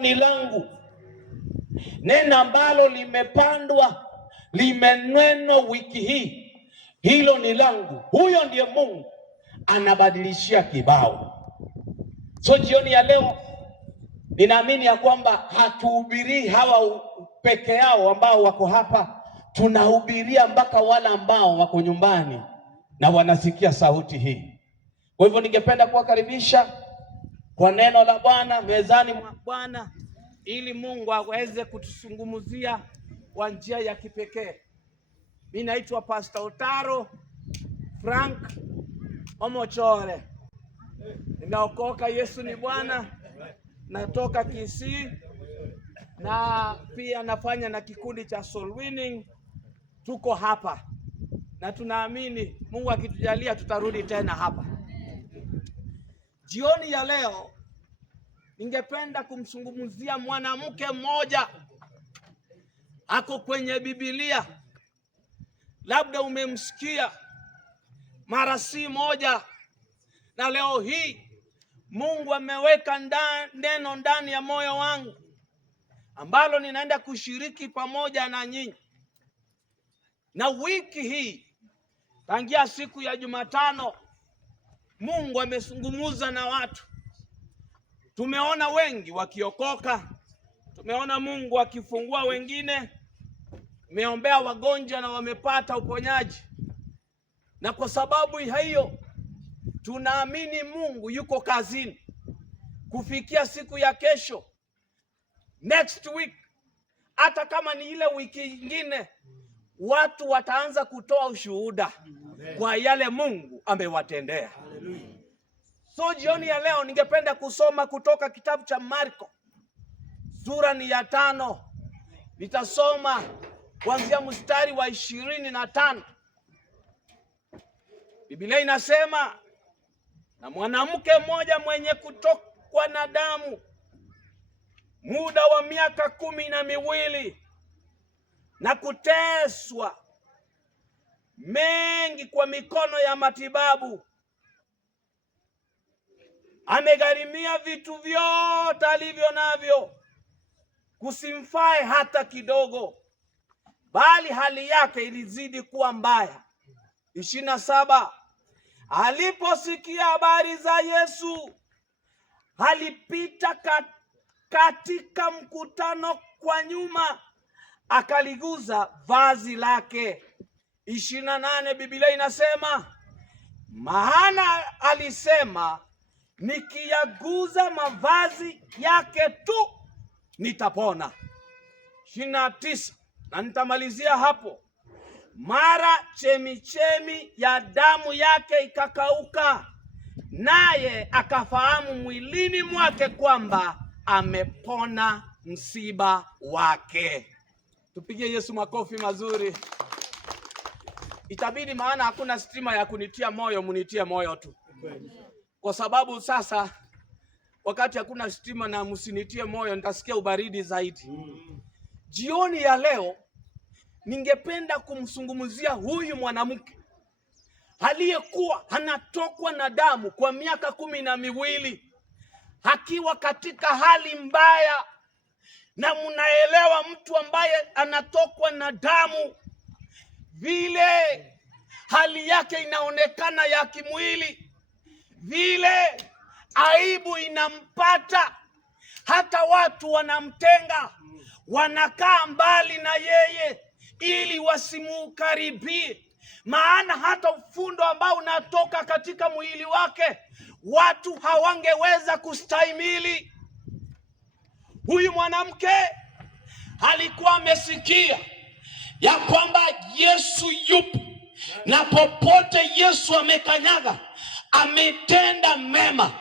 ni langu, neno ambalo limepandwa, limenenwa wiki hii, hilo ni langu. Huyo ndiye Mungu anabadilishia kibao. So jioni ya leo ninaamini ya kwamba hatuhubiri hawa peke yao ambao wako hapa, tunahubiria mpaka wale ambao wako nyumbani na wanasikia sauti hii. Kwa hivyo ningependa kuwakaribisha kwa neno la Bwana mezani mwa Bwana, ili Mungu aweze kutuzungumzia kwa njia ya kipekee. Mimi naitwa Pastor Otaro Frank Omochore. Nimeokoka, Yesu ni Bwana. Natoka Kisii na pia nafanya na kikundi cha Soul Winning. Tuko hapa na tunaamini Mungu akitujalia tutarudi tena hapa. Jioni ya leo ningependa kumzungumzia mwanamke mmoja ako kwenye Biblia. Labda umemsikia mara si moja, na leo hii Mungu ameweka neno ndani ya moyo wangu ambalo ninaenda kushiriki pamoja na nyinyi. Na wiki hii tangia siku ya Jumatano Mungu amezungumza na watu. Tumeona wengi wakiokoka, tumeona Mungu akifungua wengine, tumeombea wagonjwa na wamepata uponyaji. Na kwa sababu hiyo tunaamini Mungu yuko kazini kufikia siku ya kesho, next week, hata kama ni ile wiki nyingine, watu wataanza kutoa ushuhuda kwa yale Mungu amewatendea. So jioni ya leo ningependa kusoma kutoka kitabu cha Marko, sura ni ya 5. Nitasoma kuanzia mstari wa 25. Biblia inasema, na mwanamke mmoja mwenye kutokwa na damu muda wa miaka 12 na kuteswa mengi kwa mikono ya matibabu, amegharimia vitu vyote alivyo navyo, kusimfae hata kidogo, bali hali yake ilizidi kuwa mbaya. 27. Aliposikia habari za Yesu, alipita katika mkutano kwa nyuma, akaliguza vazi lake. 28. Biblia inasema, maana alisema, nikiyaguza mavazi yake tu nitapona. 29. Na nitamalizia hapo. Mara chemichemi ya damu yake ikakauka, naye akafahamu mwilini mwake kwamba amepona msiba wake. Tupigie Yesu makofi mazuri. Itabidi, maana hakuna stima ya kunitia moyo, munitie moyo tu. Kwa sababu sasa wakati hakuna stima na msinitie moyo, nitasikia ubaridi zaidi. Jioni ya leo ningependa kumzungumzia huyu mwanamke aliyekuwa anatokwa na damu kwa miaka 12, akiwa katika hali mbaya. Na mnaelewa mtu ambaye anatokwa na damu, vile hali yake inaonekana ya kimwili, vile aibu inampata, hata watu wanamtenga, wanakaa mbali na yeye ili wasimukaribie. Maana hata ufundo ambao unatoka katika mwili wake watu hawangeweza kustahimili. Huyu mwanamke alikuwa amesikia ya kwamba Yesu yupo, na popote Yesu amekanyaga ametenda mema.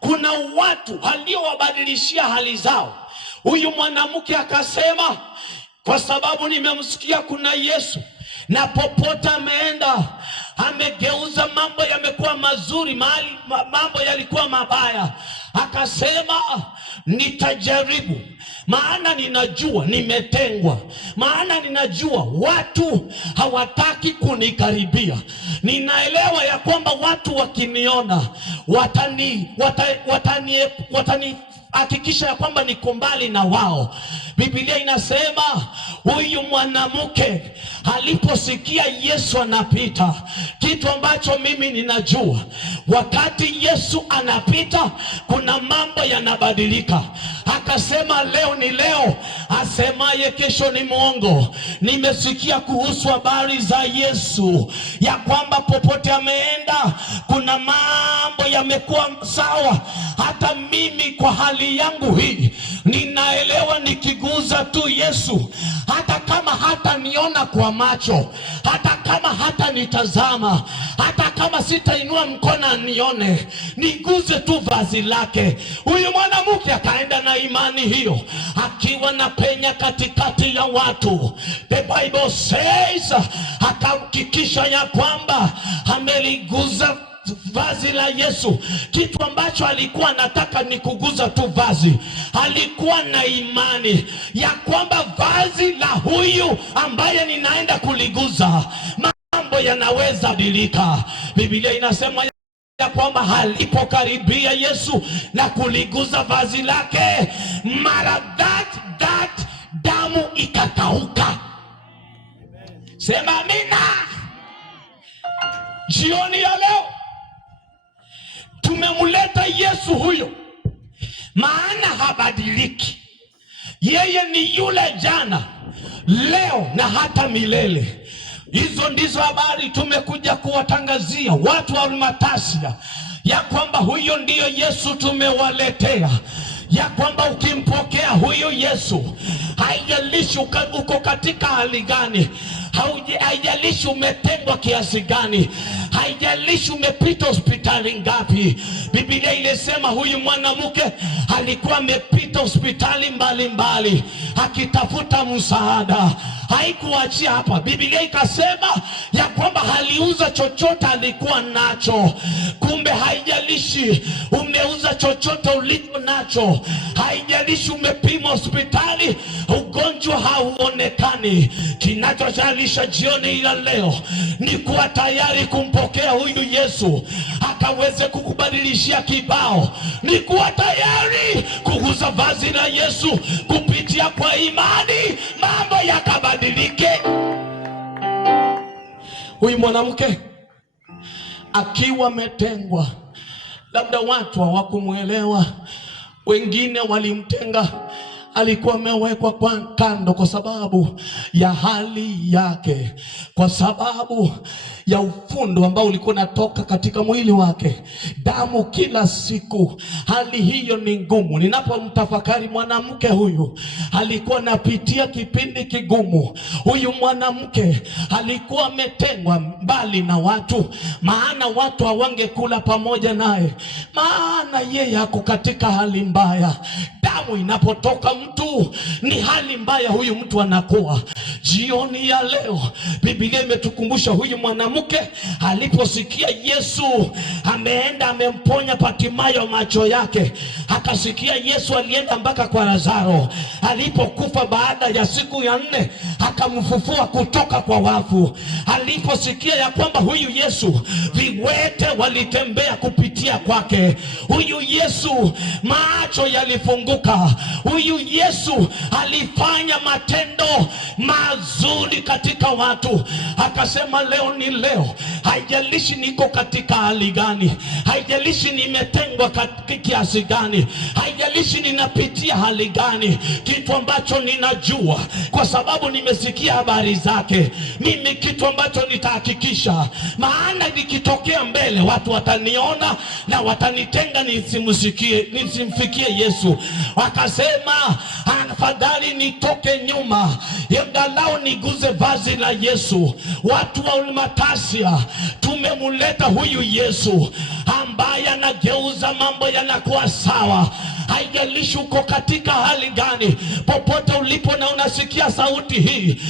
Kuna watu aliowabadilishia hali zao. Huyu mwanamke akasema, kwa sababu nimemsikia kuna Yesu, na popote ameenda amegeuza mambo yamekuwa mazuri, mahali mambo yalikuwa mabaya. Akasema, nitajaribu, maana ninajua nimetengwa, maana ninajua watu hawataki kunikaribia. Ninaelewa ya kwamba watu wakiniona watani hakikisha ya kwamba niko mbali na wao. Biblia inasema huyu mwanamke aliposikia Yesu anapita, kitu ambacho mimi ninajua, wakati Yesu anapita kuna mambo yanabadilika. Akasema leo ni leo, asemaye kesho ni mwongo. Nimesikia kuhusu habari za Yesu ya kwamba popote ameenda kuna mambo yamekuwa sawa. Hata mimi kwa hali yangu hii ninaelewa, nikiguza tu Yesu, hata kama hata niona kwa macho, hata kama hata nitazama, hata kama sitainua mkono nione, niguze tu vazi lake. Huyu mwanamke akaenda na imani hiyo, akiwa na penya katikati ya watu. The Bible says akahakikisha ya kwamba ameliguza vazi la Yesu. Kitu ambacho alikuwa anataka ni kuguza tu vazi. Alikuwa na imani ya kwamba vazi la huyu ambaye ninaenda kuliguza, mambo yanaweza badilika. Biblia inasema ya kwamba alipokaribia Yesu na kuliguza vazi lake, mara that damu ikakauka. Sema amina. Jioni ya leo tumemuleta Yesu huyo, maana habadiliki. Yeye ni yule jana, leo na hata milele. Hizo ndizo habari tumekuja kuwatangazia watu wa Almatasia, ya kwamba huyo ndiyo Yesu tumewaletea, ya kwamba ukimpokea huyo Yesu, haijalishi uko katika hali gani, haijalishi umetengwa kiasi gani, haijalishi umepita hospitali ngapi. Biblia ilisema huyu mwanamke alikuwa amepita hospitali mbalimbali akitafuta msaada. Haikuachia hapa. Biblia ikasema ya kwamba aliuza chochote alikuwa nacho. Kumbe haijalishi umeuza chochote ulicho nacho, haijalishi umepima hospitali ugonjwa hauonekani, kinachojalisha jioni ya leo ni kuwa tayari kumpokea huyu Yesu akaweze kukubadilishia kibao. Ni kuwa tayari kuguza vazi la Yesu kupitia kwa imani, mambo yakabadilike. Huyu mwanamke akiwa ametengwa, labda watu hawakumuelewa, wengine walimtenga, alikuwa amewekwa kwa kando kwa sababu ya hali yake, kwa sababu ya ufundo ambao ulikuwa unatoka katika mwili wake, damu kila siku. Hali hiyo ni ngumu. Ninapomtafakari mwanamke huyu, alikuwa anapitia kipindi kigumu. Huyu mwanamke alikuwa ametengwa mbali na watu, maana watu hawangekula pamoja naye, maana yeye ako katika hali mbaya. Damu inapotoka mtu ni hali mbaya, huyu mtu anakuwa. Jioni ya leo Biblia imetukumbusha huyu mwanamke aliposikia Yesu ameenda amemponya Patimayo macho yake, akasikia Yesu alienda mpaka kwa Lazaro alipokufa baada ya siku ya 4, akamfufua kutoka kwa wafu. Aliposikia ya kwamba huyu Yesu viwete walitembea kupitia kwake, huyu Yesu macho yalifunguka, huyu Yesu alifanya matendo mazuri katika watu. Akasema leo ni leo, haijalishi niko katika hali gani, haijalishi nimetengwa kiasi gani, haijalishi ninapitia hali gani, kitu ambacho ninajua kwa sababu nimesikia habari zake, mimi kitu ambacho nitahakikisha, maana nikitokea mbele watu wataniona na watanitenga nisimfikie Yesu. Wakasema afadhali nitoke nyuma, angalau niguze vazi la Yesu. Watu wa Almatasia tumemuleta huyu Yesu ambaye anageuza mambo yanakuwa sawa. Haijalishi uko katika hali gani, popote ulipo na unasikia sauti hii,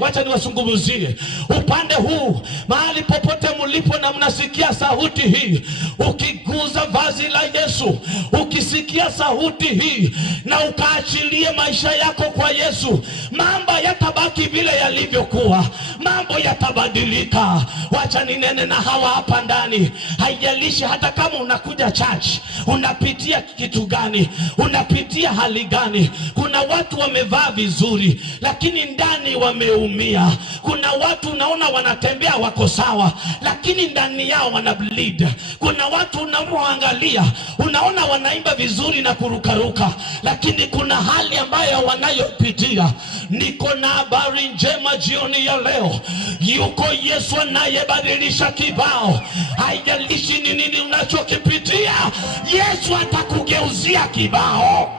wacha niwazungumzie upande huu. Mahali popote mlipo na mnasikia sauti hii, ukiguza vazi la Yesu, ukisikia sauti hii na ukaachilie maisha yako kwa Yesu, mambo yatabaki vile yalivyokuwa, mambo yatabadilika. Wacha ninene na hawa hapa ndani. Haijalishi hata kama unakuja church, unapita unapitia kitu gani? Unapitia hali gani? Kuna watu wamevaa vizuri lakini ndani wameumia. Kuna watu unaona wanatembea wako sawa lakini ndani yao wana bleed. Kuna watu unaoangalia unaona wanaimba vizuri na kurukaruka lakini kuna hali ambayo wanayopitia. Niko na habari njema jioni ya leo. Yuko Yesu anayebadilisha kibao. Haijalishi ni nini unachokipitia, Yesu atakugeuzia kibao.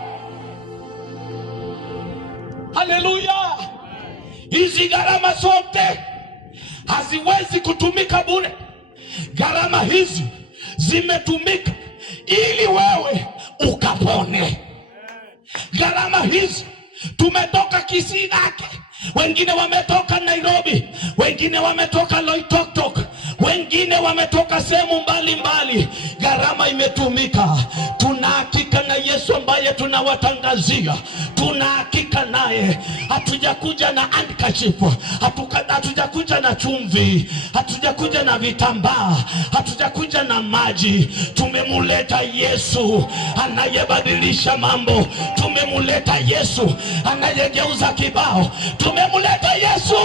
Haleluya! Hizi gharama zote haziwezi kutumika bure. Gharama hizi zimetumika ili wewe ukapone. Gharama hizi tumetoka Kisigake, wengine wametoka Nairobi, wengine wametoka Loitoktok, wengine wametoka sehemu mbalimbali. Gharama imetumika. Tuna hakika na Yesu ambaye tunawatangazia. Tuna hakika naye. Hatujakuja na handkerchief, hatujakuja na chumvi, hatujakuja na vitambaa, hatujakuja na maji. Tumemuleta Yesu anayebadilisha mambo. Tumemuleta Yesu anayegeuza kibao. Tumemuleta Yesu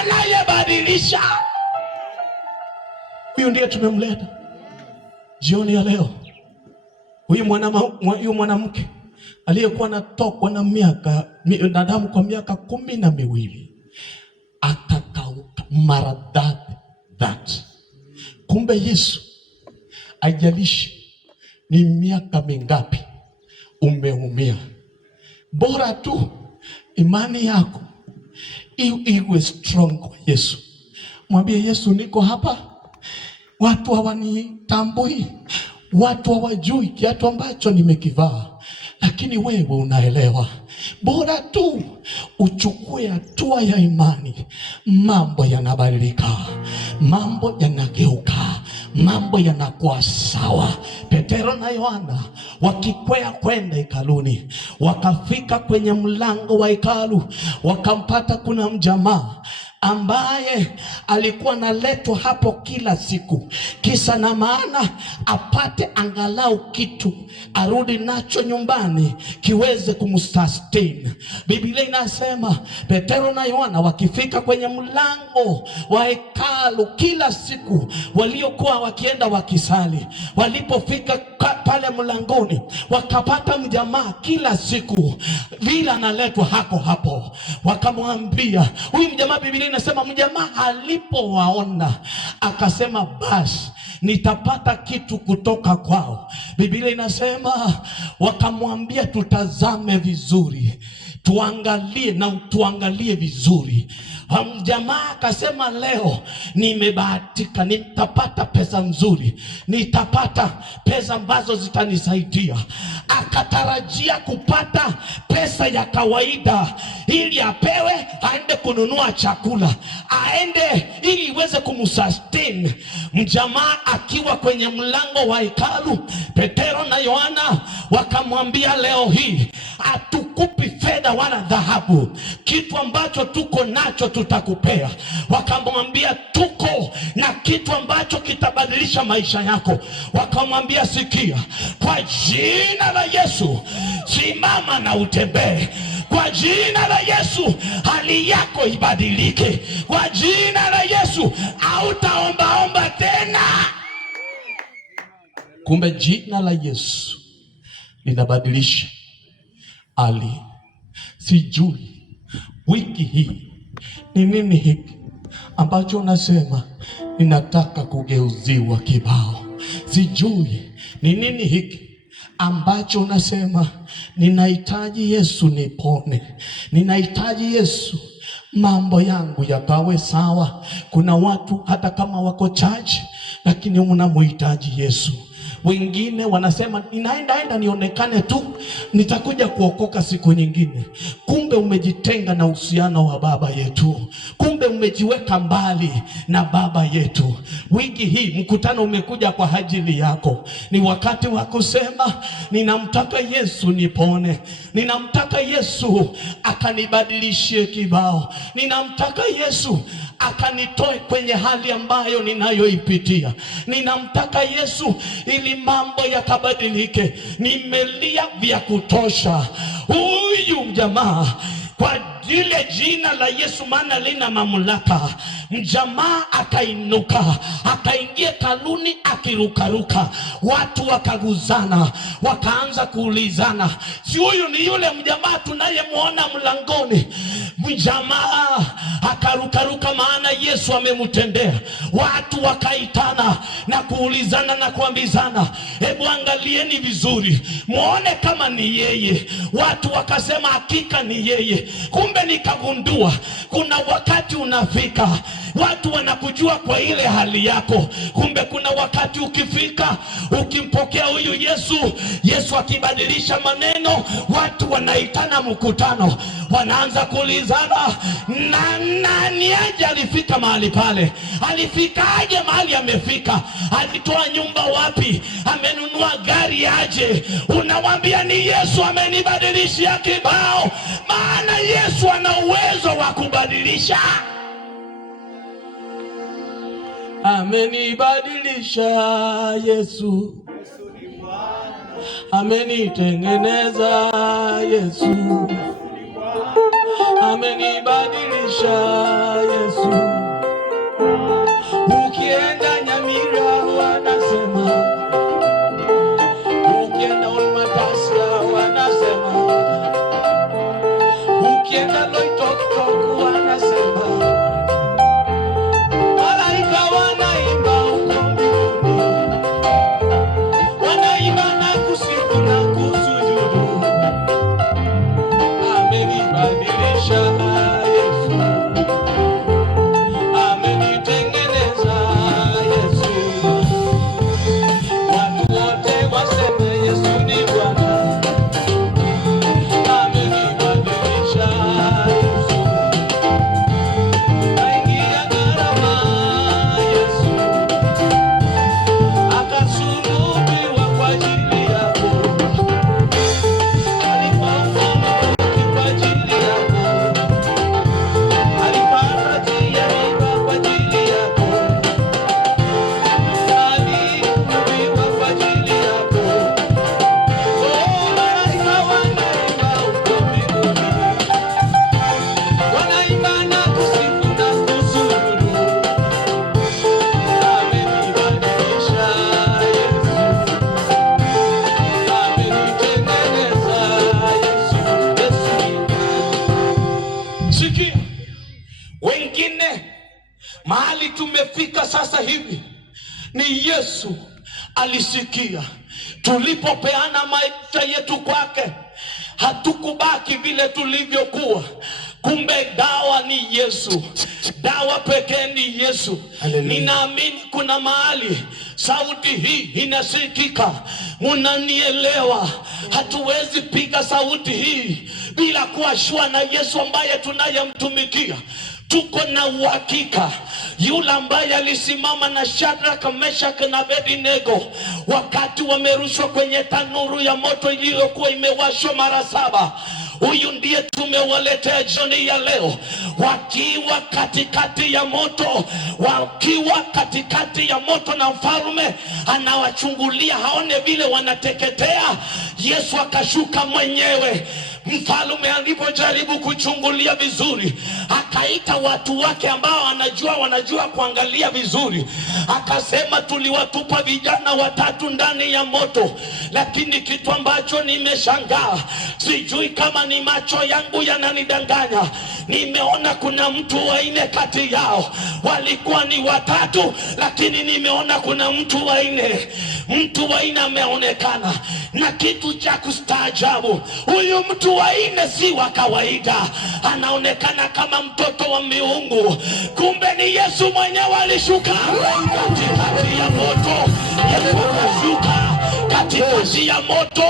anayebadilisha. Huyu ndiye tumemleta jioni ya leo. Huyu mwanamke aliyekuwa anatokwa na damu kwa miaka 12 akakauka mara that. Kumbe Yesu haijalishi ni miaka mingapi umeumia, bora tu imani yako iwe strong kwa Yesu. Mwambie Yesu, niko hapa, watu hawanitambui, watu hawajui kiatu ambacho nimekivaa, lakini wewe unaelewa. Bora tu uchukue hatua ya imani, mambo yanabadilika, mambo yanageuka, mambo yanakuwa sawa. Petero na Yohana wakikwea kwenda hekaluni, wakafika kwenye mlango wa hekalu, wakampata kuna mjamaa ambaye alikuwa analetwa hapo kila siku, kisa na maana apate angalau kitu arudi nacho nyumbani kiweze kumsustain. Biblia inasema Petero na Yohana wakifika kwenye mlango wa hekalu kila siku, waliokuwa wakienda wakisali, walipofika pale mlangoni wakapata mjamaa kila siku vile analetwa hapo. Wakamwambia huyu mjamaa, Biblia inasema mjamaa alipowaona akasema basi nitapata kitu kutoka kwao. Biblia inasema wakamwambia tutazame vizuri, tuangalie vizuri. Jamaa akasema leo nimebahatika, nitapata pesa nzuri, nitapata pesa ambazo zitanisaidia. Akatarajia kupata pesa ya kawaida ili apewe aende kununua chakula, aende ili iweze kumsustain. Mjamaa akiwa kwenye mlango wa hekalu, Petero na Yohana wakamwambia leo hii hatukupi fedha wala dhahabu, kitu ambacho tuko nacho tutakupea. Wakamwambia tuko na kitu ambacho kitabadilisha maisha yako. Wakamwambia sikia, kwa jina la Yesu simama na utembee. Kwa jina la Yesu hali yako ibadilike. Kwa jina la Yesu hautaombaomba tena. Kumbe jina la Yesu linabadilisha hali. Sijui wiki hii ni nini hiki ambacho unasema ninataka kugeuziwa kibao. Sijui ni nini hiki ambacho unasema ninahitaji Yesu nipone, ninahitaji Yesu mambo yangu yakawe sawa. Kuna watu hata kama wako church lakini unamhitaji Yesu. Wengine wanasema ninaenda nionekane tu, nitakuja kuokoka siku nyingine. Kumbe umejitenga na uhusiano wa baba yetu. Kumbe umejiweka mbali na baba yetu. Wiki hii mkutano umekuja kwa ajili yako. Ni wakati wa kusema ninamtaka Yesu nipone, ninamtaka Yesu akanibadilishie kibao, ninamtaka Yesu akanitoe kwenye hali ambayo ninayoipitia, ninamtaka Yesu ili ili mambo yakabadilike. Nimelia vya kutosha. Huyu jamaa kwa lile jina la Yesu, maana lina mamlaka, mjamaa akainuka, akaingia kaluni akirukaruka. Watu wakaguzana, wakaanza kuulizana, si huyu ni yule mjamaa tunayemwona mlangoni? Mjamaa akarukaruka, maana Yesu amemtendea. Watu wakaitana na kuulizana na kuambizana, hebu angalieni vizuri muone kama ni yeye. Watu wakasema hakika ni yeye. Kumbe nikagundua kuna wakati unafika watu wanakujua kwa ile hali yako. Kumbe kuna wakati ukifika, ukimpokea huyu Yesu, Yesu akibadilisha maneno, watu wanaitana mkutano, wanaanza kuulizana, nani aje alifika mahali pale? Alifikaje mahali amefika? Alitoa nyumba wapi? Amenunua gari aje? Unawambia ni Yesu amenibadilishia kibao, maana Yesu ana uwezo wa kubadilisha. Amenibadilisha Yesu, amenitengeneza Yesu, amenibadilisha Yesu. Ukienda Nyamira wanasema, ukienda Olmatasia wanasema, ukienda Loitoktok wanasema, malaika wanaimba huko mbinguni, wanaimba na kusifu na kusujudu. Amenibadilisha Yesu, amenitengeneza Yesu. Watu wote waseme Yesu ni Bwana. Amenibadilisha Yesu, aingia gharama Yesu, akasulubiwa kwa ajili yako, alifa kwa ajili yako, alipata njia iba kwa ajili yako, alisulubiwa kwa ajili yako. Oh, malaika wanaimba huko mbinguni, wanaimba na kusifu na kusujudu. Amenibadilisha Yesu, amenitengeneza Yesu. Sikia, wengine mahali tumefika sasa hivi ni Yesu alisikia tulipopeana maisha yetu kwake, hatukubaki vile tulivyokuwa. Kumbe dawa ni Yesu, dawa pekee ni Yesu. Ninaamini kuna mahali sauti hii inasikika, unanielewa? Hatuwezi piga sauti hii bila kuashua na Yesu ambaye tunayemtumikia. Tuko na uhakika yule ambaye alisimama na Shadraka, Meshaki na Abednego wakati wamerushwa kwenye tanuru ya moto iliyokuwa imewashwa mara 7. Huyu ndiye tumewaletea jioni ya leo, wakiwa katikati ya moto, wakiwa katikati ya moto, na mfalme anawachungulia haone vile wanateketea. Yesu akashuka mwenyewe. Mfalme alipojaribu kuchungulia vizuri, akaita watu wake ambao wanajua kuangalia vizuri. Akasema, tuliwatupa vijana 3 ndani ya moto, lakini kitu ambacho nimeshangaa, sijui kama ni macho yangu yananidanganya, nimeona kuna mtu wa 4 kati yao. Walikuwa ni 3, lakini nimeona kuna mtu wa 4. Mtu wa 4 ameonekana, na kitu cha kustaajabu, huyu mtu wa 4 si wa kawaida, anaonekana kama mtoto wa miungu. Kumbe ni Yesu mwenyewe alishuka katikati ya moto. Yesu akashuka katikati ya moto,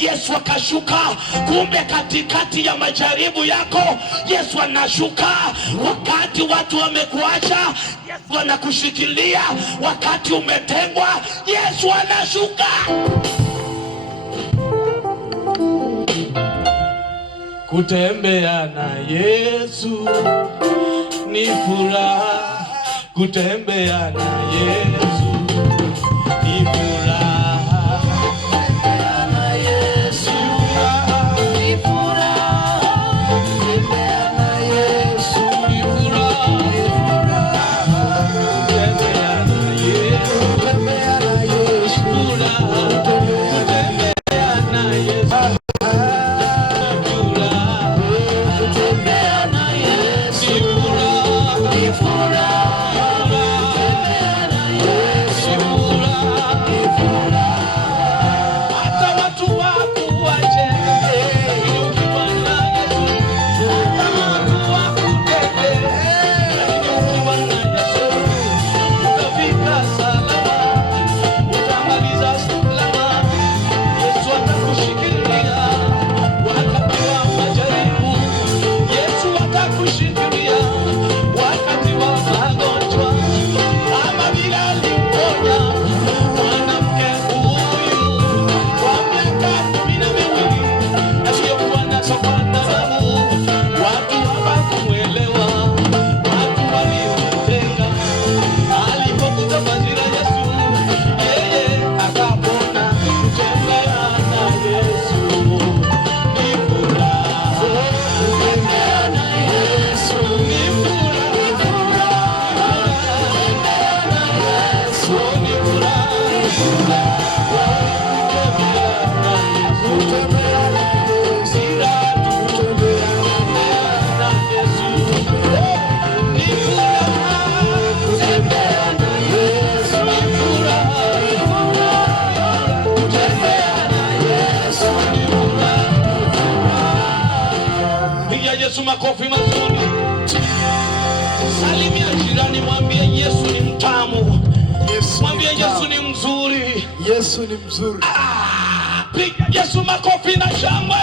Yesu akashuka. Kumbe katikati ya majaribu yako Yesu anashuka. Wakati watu wamekuacha, Yesu anakushikilia. Wakati umetengwa, Yesu anashuka. Kutembea na Yesu ni furaha, kutembea na Yesu ni furaha. Yesu makofi mazuri. Salimia jirani, mwambie Yesu ni mtamu. Mwambie Yesu ni mzuri. Yesu ni mzuri. Piga Yesu makofi na shangwe.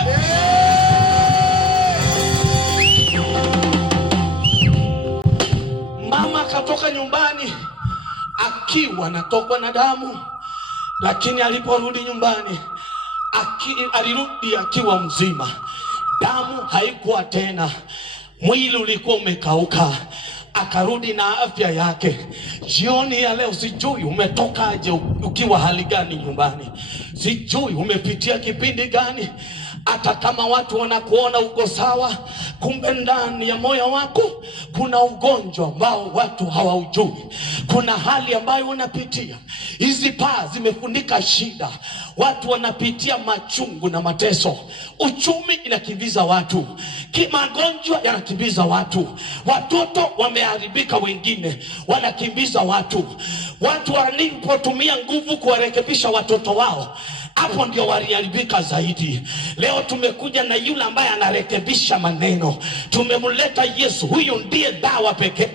Mama katoka nyumbani akiwa anatokwa na damu, lakini aliporudi nyumbani alirudi akiwa mzima. Damu haikuwa tena, mwili ulikuwa umekauka, akarudi na afya yake. Jioni ya leo sijui umetokaje, ukiwa hali gani nyumbani, sijui umepitia kipindi gani. Hata kama watu wanakuona uko sawa, kumbe ndani ya moyo wako kuna ugonjwa ambao watu hawaujui. Kuna hali ambayo unapitia, hizi paa zimefunika shida, watu wanapitia machungu na mateso. Uchumi inakimbiza watu, magonjwa yanakimbiza watu, watoto wameharibika, wengine wanakimbiza watu. Watu walipotumia nguvu kuwarekebisha watoto wao, hapo ndio waliharibika zaidi. Leo tumekuja na yule ambaye anarekebisha maneno. Tumemleta Yesu, huyu ndiye dawa pekee.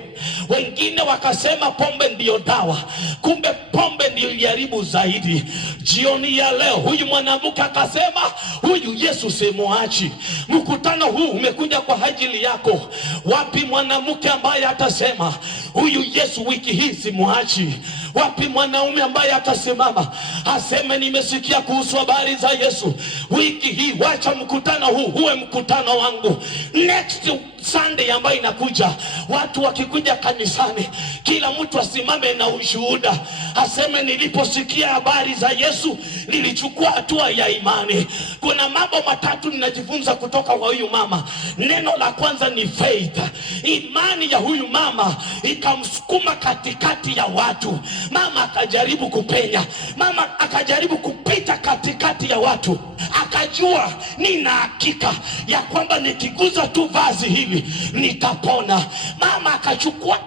Wengine wakasema pombe ndiyo dawa, kumbe pombe ndiyo iliharibu zaidi. Jioni ya leo huyu mwanamke akasema huyu Yesu simuachi. Mkutano huu umekuja kwa ajili yako. Wapi mwanamke ambaye atasema huyu Yesu wiki hii simuachi? Wapi mwanaume ambaye atasimama aseme nimesikia kuhusu habari za Yesu wiki hii, wacha mkutano huu uwe mkutano wangu. Next Sunday ambayo inakuja, watu wakikuja kanisani, kila mtu asimame na ushuhuda, aseme niliposikia habari za Yesu nilichukua hatua ya imani. Kuna mambo matatu ninajifunza kutoka kwa huyu mama. Neno la kwanza ni faith. Imani ya huyu mama ikamsukuma katikati ya watu. Mama akajaribu kupenya, mama akajaribu kupita katikati ya watu, akajua nina hakika ya kwamba nikiguza tu vazi hili nitapona. Mama akachukua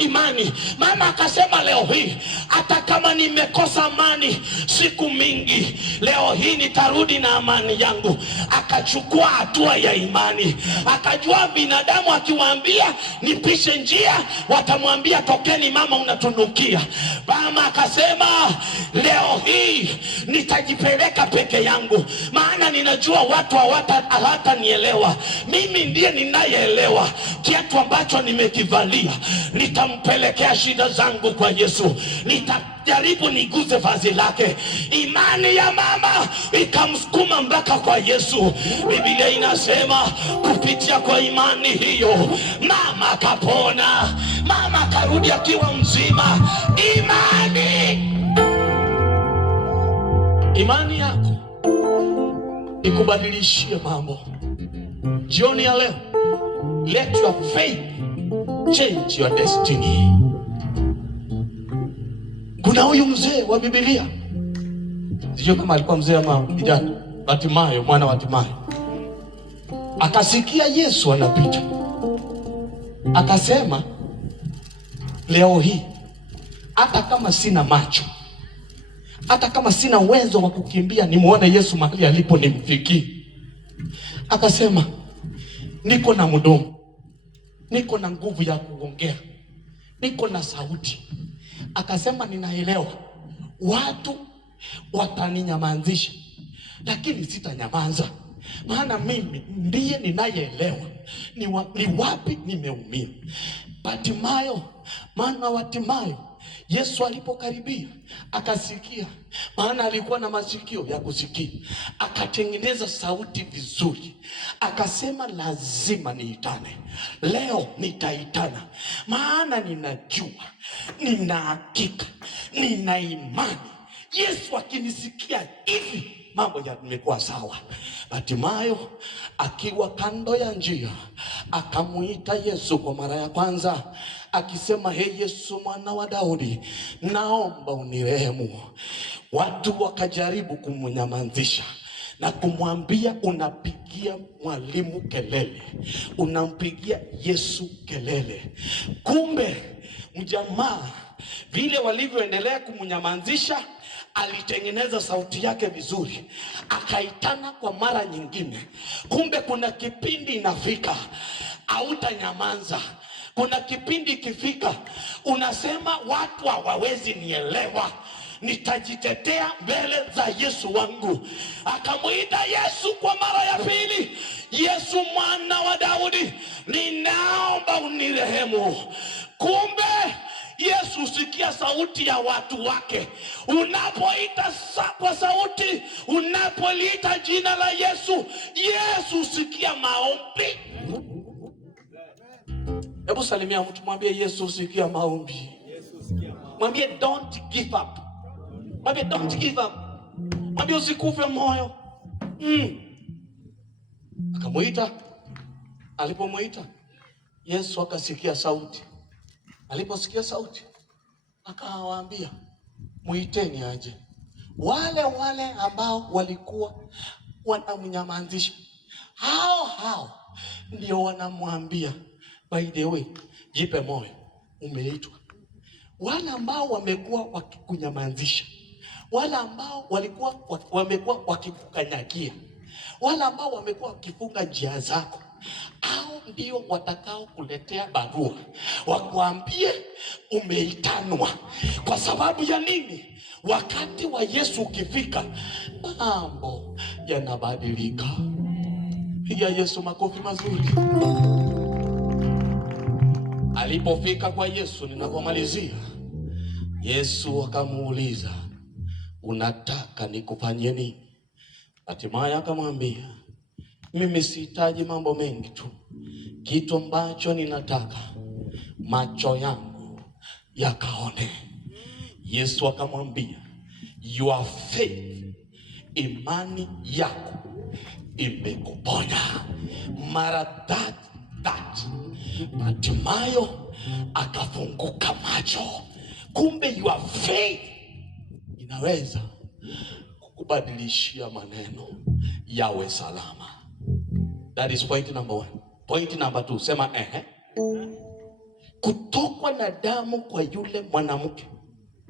imani. Mama akasema leo hii hata kama nimekosa amani siku mingi, leo hii nitarudi na amani yangu. Akachukua hatua ya imani. Akajua binadamu akiwaambia nipishe njia, watamwambia tokeni mama unatunukia. Mama akasema leo hii nitajipeleka peke yangu, maana ninajua watu hawatanielewa. Mimi ndiye ninayeelewa kiatu ambacho nimekivalia. Nitampelekea shida zangu kwa Yesu, nitajaribu niguze vazi lake. Imani ya mama ikamsukuma mpaka kwa Yesu. Biblia inasema kupitia kwa imani hiyo mama akapona, mama akarudi akiwa mzima. Imani yako ikubadilishie mambo. Jioni ya leo, let your faith change your destiny. Kuna huyu mzee wa Biblia, sio kama alikuwa mzee ama kijana, Bartimayo, mwana wa Timayo. Akasikia Yesu anapita, akasema leo hii hata kama sina macho, hata kama sina uwezo wa kukimbia nimuone Yesu mahali alipo nimfikie. Akasema niko na mdomo, niko na nguvu ya kuongea, niko na sauti. Akasema ninaelewa watu wataninyamazisha, lakini sitanyamaza, maana mimi ndiye ninayeelewa ni wapi nimeumia. Bartimayo, mwana wa Timayo, Yesu alipokaribia akasikia, maana alikuwa na masikio ya kusikia. Akatengeneza sauti vizuri, akasema lazima niitane. Leo nitaitana, maana ninajua, nina hakika, nina imani Yesu akinisikia hivi mambo yamekuwa sawa. Bartimayo akiwa kando ya njia akamuita Yesu kwa mara ya kwanza, akisema hey Yesu mwana wa Daudi, naomba unirehemu. Watu wakajaribu kumnyamazisha na kumwambia unapigia mwalimu kelele, unampigia Yesu kelele. Kumbe mjamaa vile walivyoendelea kumnyamazisha, alitengeneza sauti yake vizuri, akaitana kwa mara nyingine. Kumbe kuna kipindi inafika hautanyamaza. Kuna kipindi ikifika unasema watu hawawezi nielewa, nitajitetea mbele za Yesu wangu. Akamuita Yesu kwa mara ya pili, Yesu mwana wa Daudi, ninaomba unirehemu. Kumbe Yesu husikia sauti ya watu wake. Unapoita kwa sauti, unapoliita jina la Yesu, Yesu husikia maombi. Hebu salimia mtu, mwambie Yesu husikia maombi. Mwambie don't give up. Mwambie don't give up. Mwambie usikufe moyo. Akamuita. Alipomuita, Yesu akasikia sauti. Aliposikia sauti, akawaambia, muiteni aje. Wale ambao walikuwa wanamnyamazisha, hao ndio wanamwambia, by the way, jipe moyo, umeitwa. Wale ambao wamekuwa wakikunyamazisha, wale ambao wamekuwa wakikukanyagia, wale ambao wamekuwa wakifunga njia zako, hao ndio watakao kuletea barua wakwambie umeitanwa. Kwa sababu ya nini? Wakati wa Yesu ukifika, mambo yanabadilika. Piga Yesu makofi mazuri. Alipofika kwa Yesu, ninapomalizia, Yesu akamuuliza, unataka nikufanyie nini? Hatimaye akamwambia, mimi sihitaji mambo mengi tu. Kitu ambacho ninataka, macho yangu yakaone. Yesu akamwambia, your faith, imani yako imekuponya. Mara that hatimaye akafunguka macho. Kumbe your faith inaweza kukubadilishia maneno yawe salama. That is point number 1. Point number 2, sema kutokwa na damu kwa yule mwanamke.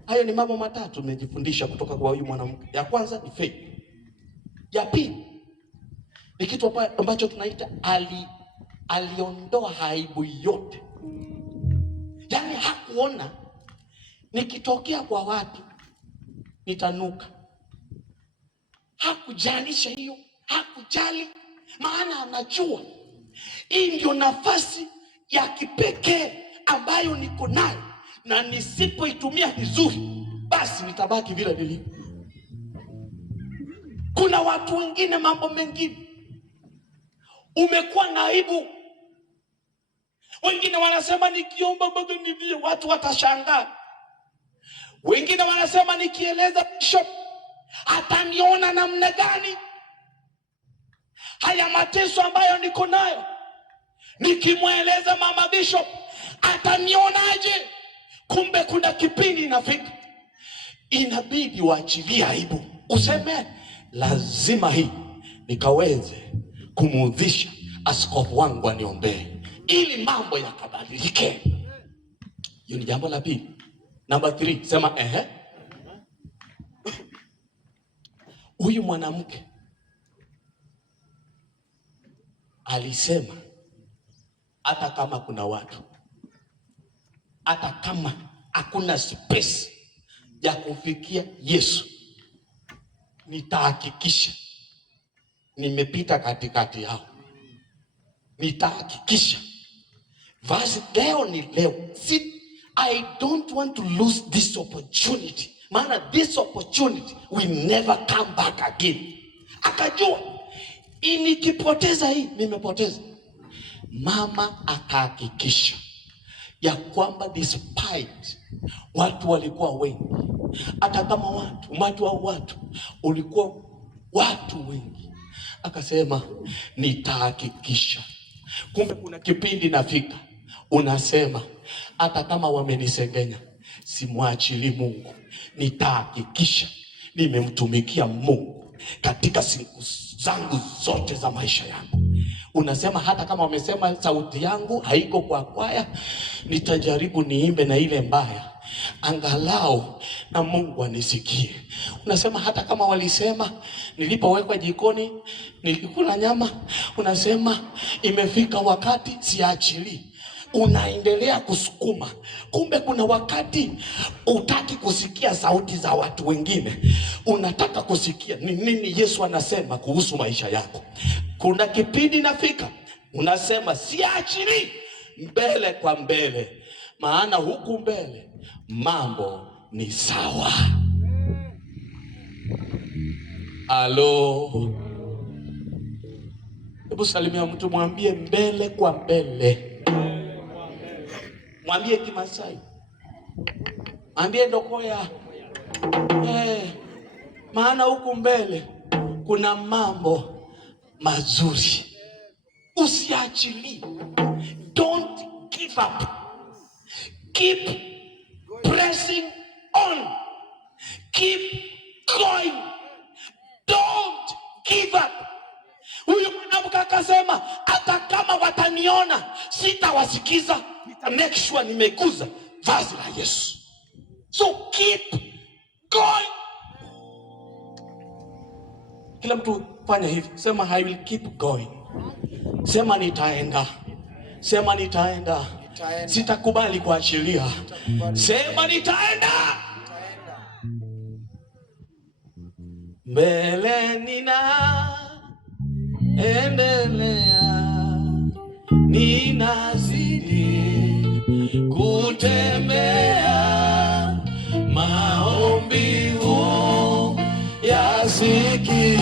Hayo ni mambo matatu tumejifundisha kutoka kwa huyu mwanamke. Ya kwanza ni faith. Ya pili ni kitu ambacho tunaita aliondoa aibu yote. Yaani hakuona nikitokea kwa watu nitanuka. Hakujanisha hiyo, hakujali, maana anajua hii ndio nafasi ya kipekee ambayo niko nayo, na nisipoitumia vizuri basi nitabaki vile nilivyo. Kuna watu wengine mambo mengine umekuwa na aibu. Wengine wanasema nikiomba mpaka nivie watu watashangaa. Wengine wanasema nikieleza bishop ataniona namna gani. Haya mateso ambayo niko nayo, nikimweleza mama bishop atanionaje? Kumbe kuna kipindi inafika, inabidi waachilie aibu, useme lazima hii nikaweze kumuudhisha askofu wangu aniombee ili mambo yakabadilike. Hiyo ni jambo la pili. Number 3, sema huyu mwanamke alisema hata kama kuna watu, hata kama hakuna space ya kufikia Yesu, nitahakikisha nimepita katikati yao. Nitahakikisha. Basi leo ni leo. See, I don't want to lose this opportunity. Maana this opportunity will never come back again. Akajua nikipoteza hii nimepoteza. Mama akahakikisha ya kwamba despite watu walikuwa wengi, hata kama umati wa watu ulikuwa watu wengi, akasema nitahakikisha. Kumbe kuna kipindi nafika unasema hata kama wamenisengenya simwachili Mungu, nitahakikisha nimemtumikia Mungu katika siku zangu zote za maisha yangu. Unasema hata kama wamesema sauti yangu haiko kwa kwaya, nitajaribu niimbe na ile mbaya, angalau na Mungu anisikie. Unasema hata kama walisema nilipowekwa jikoni nilikula nyama, unasema imefika wakati siachili, unaendelea kusukuma. Kumbe kuna wakati utaki kusikia sauti za watu wengine, unataka kusikia ni nini Yesu anasema kuhusu maisha yako. Kuna kipindi nafika unasema siachili, mbele kwa mbele, maana huku mbele mambo ni sawa. Alo, hebu salimia mtu, mwambie mbele kwa mbele. Mwambie Kimasai, mwambie Ndokoya, maana huku mbele kuna mambo mazuri. Usiachilie, don't give up, keep pressing on, keep going, don't give up. Huyu mwanamke akasema hata kama wataniona sitawasikiza, make sure nimeguza vazi la Yesu. So keep going. Kila mtu fanya hivi, sema I will keep going. Sema nitaenda. Sema nitaenda. Sitakubali kuachilia. Sema nitaenda. Mbele nina endelea, ninazidi kutembea, maombi huu yasikie.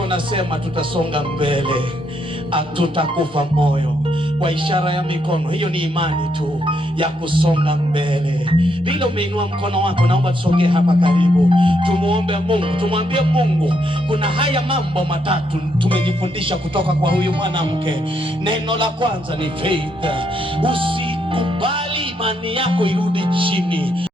Wanasema tutasonga mbele, hatutakufa moyo. Kwa ishara ya mikono, hiyo ni imani tu ya kusonga mbele. Bila umeinua mkono wako, naomba tusogee hapa karibu, tumuombe Mungu, tumwambie Mungu kuna haya mambo matatu tumejifundisha kutoka kwa huyu mwanamke. Neno la kwanza ni faith. Usikubali imani yako irudi chini.